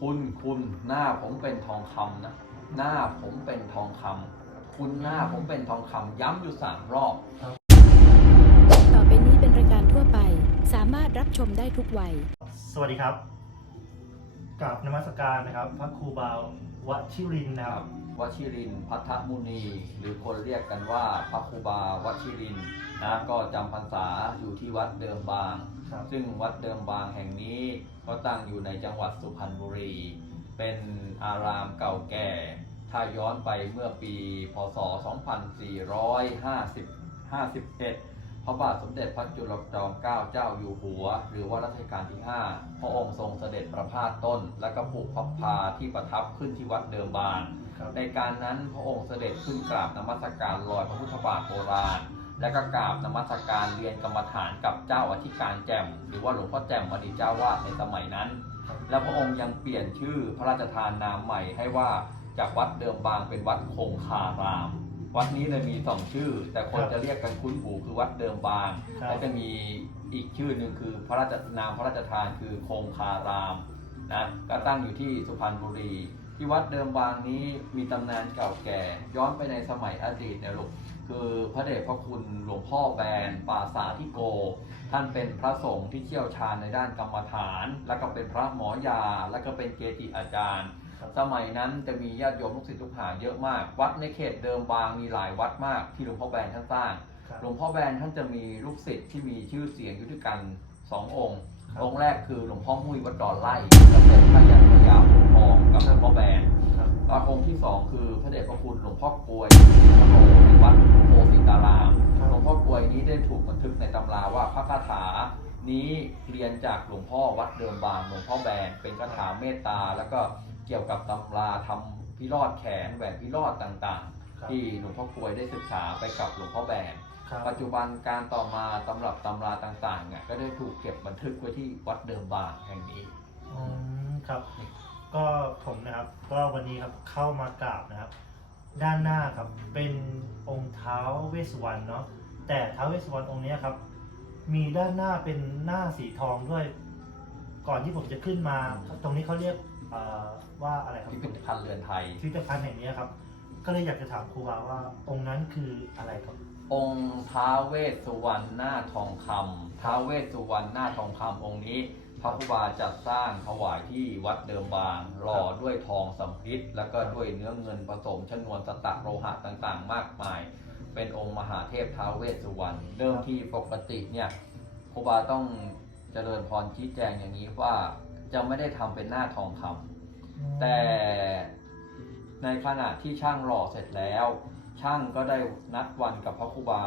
คุณคุณหน้าผมเป็นทองคำนะ หน้าผมเป็นทองคำคุณหน้าผมเป็นทองคำย้ำอยู่สามรอบต่อไปนี้เป็นรายการทั่วไป สามารถรับชมได้ทุกวัย สวัสดีครับกับนมัสการนะครับ พระครูบาววชิรินทร์นะครับ วชิรินทร์พัทธมุนี หรือคนเรียกกันว่าพระครูบาวชิรินทร์นะก็จำพรรษาอยู่ที่วัดเดิมบางครับซึ่งวัดเดิมบางแห่งนี้ก็ตั้งอยู่ในจังหวัดสุพรรณบุรี เป็นอารามเก่าแก่ ถ้าย้อนไปเมื่อปีพศ 2451พ ระบาทสมเด็จพระจุลจอมเกล้าเจ้าอยู่หัว หรือว่ารัชกาลที่ 5 พระองค์ทรงเสด็จประพาสต้น และก็ผูกพับพาที่ประทับขึ้นที่วัดเดิมบางครับในการนั้นพระองค์เสด็จขึ้นกราบนมัสการรอยพระพุทธบาทโบราณ และก็กราบนมัสการเรียนกรรมฐานกับเจ้าอธิการแจ่ม หรือว่าหลวงพ่อแจ่มอดีตเจ้าวาดในสมัยนั้นครับและพระองค์ยังเปลี่ยนชื่อพระราชทานนามใหม่ให้ว่าจากวัดเดิมบางเป็นวัดคงคาราม วัดนี้เลยมีสองชื่อ แต่คนจะเรียกกันคุ้นหูคือวัดเดิมบางครับและจะมีอีกชื่อหนึ่งคือพระราชนามพระราชทานคือคงคารามนะก็ตั้งอยู่ที่สุพรรณบุรี ที่วัดเดิมบางนี้มีตำนานเก่าแก่ ย้อนไปในสมัยอดีตเนี่ยลูกคือพระเดชพระคุณหลวงพ่อแบนป่าสาธิโก ท่านเป็นพระสงฆ์ที่เชี่ยวชาญในด้านกรรมฐาน แล้วก็เป็นพระหมอยา แล้วก็เป็นเกจิอาจารย์ครับ สมัยนั้นจะมีญาติโยมลูกศิษย์ลูกหาเยอะมาก วัดในเขตเดิมบางมีหลายวัดมากที่หลวงพ่อแบนท่านสร้างครับหลวงพ่อแบนท่านจะมีลูกศิษย์ที่มีชื่อเสียงอยู่ด้วยกันสององค์ครับองค์แรกคือหลวงพ่อมุ้ยวัดดอนไร่และเป็นพระยันพยาหงทองกับหลวงพ่อแบนครับแล้วองค์ที่สองคือพระเดชพระคุณหลวงพ่อกลวยพระโตในวัดโพสิตารามครับหลวงพ่อกลวยนี้ได้ถูกบันทึกในตำราว่าพระคาถา นี้เรียนจากหลวงพ่อวัดเดิมบางหลวงพ่อแบนเป็นคาถาเมตตา แล้วก็เกี่ยวกับตำราทำพิรอดแขนแหวนพิรอดต่างครับๆที่หลวงพ่อกลวยได้ศึกษาไปกับหลวงพ่อแบนครับปัจจุบันการต่อมาตำรับตำราต่างๆเนี่ยก็ได้ถูกเก็บบันทึกไว้ที่วัดเดิมบางแห่งนี้อืมครับ ก็ผมนะครับ ก็วันนี้ครับเข้ามากราบนะครับ ด้านหน้าครับเป็นองค์เท้าเวสสุวรรณเนาะแต่เท้าเวสสุวรรณองค์เนี้ยครับ มีด้านหน้าเป็นหน้าสีทองด้วย ก่อนที่ผมจะขึ้นมา ตรงนี้เขาเรียกเอ่อว่าอะไรครับพิพิธภัณฑ์เรือนไทย พิพิธภัณฑ์แห่งนี้ครับ ก็เลยอยากจะถามครูบาว่าองค์นั้นคืออะไรครับ องค์ท้าวเวสสุวรรณหน้าทองคำท้าวเวสสุวรรณหน้าทองคำองค์นี้ พระครูบาจัดสร้างถวายที่วัดเดิมบางหล่อด้วยทองสำริดแล้วก็ด้วยเนื้อเงินผสมชนวนสตะโลหะต่างๆ มากมาย เป็นองค์มหาเทพท้าวเวสสุวรรณเดิมที่ปกติเนี่ยครูบาต้องเจริญพรชี้แจงอย่างนี้ว่าจะไม่ได้ทำเป็นหน้าทองคำแต่ในขณะที่ช่างหล่อเสร็จแล้ว ช่างก็ได้นัดวันกับพระครูบา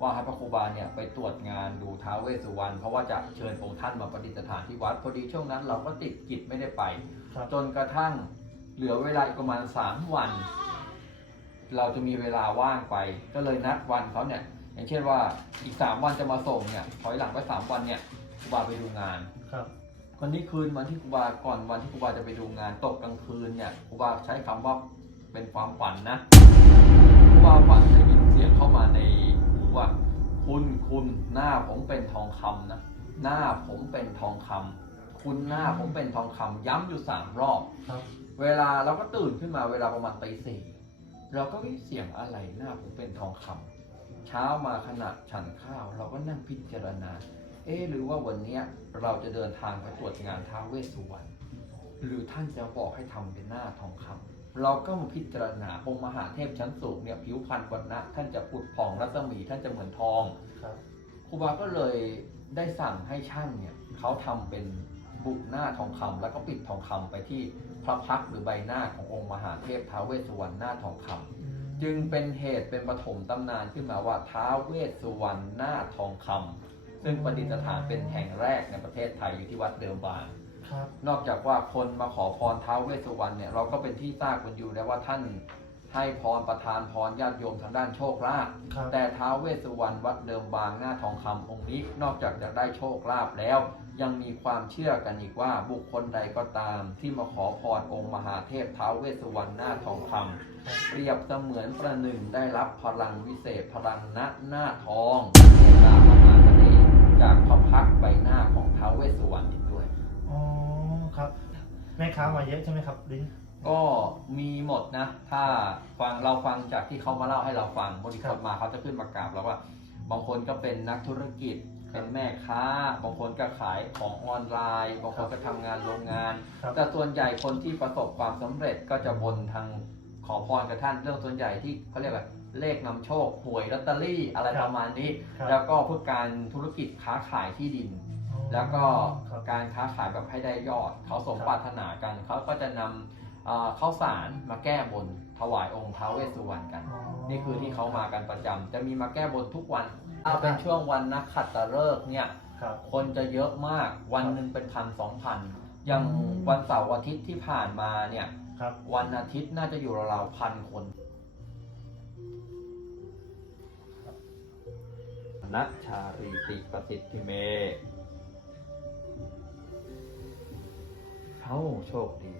ว่าให้พระครูบาเนี่ยไปตรวจงานดูท้าวเวสสุวรรณเพราะว่าจะเชิญองค์ท่านมาประดิษฐานที่วัดพอดีช่วงนั้นเราก็ติดกิจไม่ได้ไปครับจนกระทั่งเหลือเวลาอีกประมาณสามวัน เราจะมีเวลาว่างไป ก็เลยนัดวันเขาเนี่ย อย่างเช่นว่าอีกสามวันจะมาส่งเนี่ยถอยหลังไปสามวันเนี่ยครูบาไปดูงานครับวันนี้คืนวันที่ครูบาก่อนวันที่ครูบาจะไปดูงานตกกลางคืนเนี่ยครูบาใช้คำว่าเป็นความฝันนะครูบาฝันได้ยินเสียงเข้ามาในหูว่า คุณคุณหน้าผมเป็นทองคำนะหน้าผมเป็นทองคำคุณหน้าผมเป็นทองคำย้ำอยู่สามรอบครับ เวลาเราก็ตื่นขึ้นมาเวลาประมาณตีสี่ เราก็เสียงอะไรหน้าผมเป็นทองคำเช้ามาขณะฉันข้าว เราก็นั่งพิจารณา เอ๊ะหรือว่าวันเนี้ยเราจะเดินทางไปตรวจงานท้าวเวสสุวรรณหรือท่านจะบอกให้ทำเป็นหน้าทองคำเราก็มาพิจารณาองค์มหาเทพชั้นสูงเนี่ยผิวพรรณวันนะท่านจะผุดผ่องรัศมีท่านจะเหมือนทองครับครูบาก็เลยได้สั่งให้ช่างเนี่ยเขาทำเป็น บุกหน้าทองคำแล้วก็ปิดทองคำไปที่พระพักตร์หรือใบหน้าขององค์มหาเทพท้าวเวสสุวรรณหน้าทองคำจึงเป็นเหตุเป็นปฐมตำนานขึ้นมาว่าท้าวเวสสุวรรณหน้าทองคำซึ่งประดิษฐานเป็นแห่งแรกในประเทศไทยอยู่ที่วัดเดิมบางครับนอกจากว่าคนมาขอพรท้าวเวสสุวรรณเนี่ยเราก็เป็นที่ทราบกันอยู่แล้วว่าท่าน ให้พรประทานพรญาติโยมทางด้านโชคลาภครับ แต่ท้าวเวสสุวรรณวัดเดิมบางหน้าทองคำองค์นี้นอกจากจะได้โชคลาภแล้ว ยังมีความเชื่อกันอีกว่าบุคคลใดก็ตาม ที่มาขอพรองค์มหาเทพท้าวเวสสุวรรณหน้าทองคำเปรียบเสมือนประหนึ่งได้รับพลังวิเศษพลังณหน้าทองเมตตามหาเสน่ห์จากพระพักตร์ใบหน้าของท้าวเวสสุวรรณอีกด้วยอ๋อครับในม่ค้ามาเยอะใช่ไหมครับลิ้น ก็มีหมดนะ ถ้าฟังเราฟังจากที่เขามาเล่าให้เราฟังบางทีครัคบนมาเขาจะขึ้นมากราบแล้วว่า บางคนก็เป็นนักธุรกิจ เป็นแม่ค้า บางคนก็ขายของออนไลน์ บางคนก็ทำงานโรงงานครับแต่ส่วนใหญ่คนที่ประสบความสำเร็จก็จะบนทางขอพรกับท่านเรื่องส่วนใหญ่ที่เขาเรียกว่าเลขนำโชคหวยลอตเตอรี่อะไรครับประมาณนี้ครับแล้วก็พวกการธุรกิจค้าขายที่ดินอ๋อแล้วก็ครับการค้าขายแบบให้ได้ยอด เขาสมครับปรารถนากันเขาก็จะนำเอ่อ ข้าวสารมาแก้บนถวายองค์ท้าวเวสสุวรรณกันอ๋อนี่คือที่เขามากันประจำจะมีมาแก้บนทุกวันครับถ้าเป็นช่วงวันนักขัตฤกษ์เนี่ย ครับ คนจะเยอะมากวันครับหนึ่งเป็นพันสองพันอย่างอืมวันเสาร์อาทิตย์ที่ผ่านมาเนี่ย ครับ วันอาทิตย์น่าจะอยู่ราวๆพันคนนัชชารีติประสิทธิเมเขาโชคดี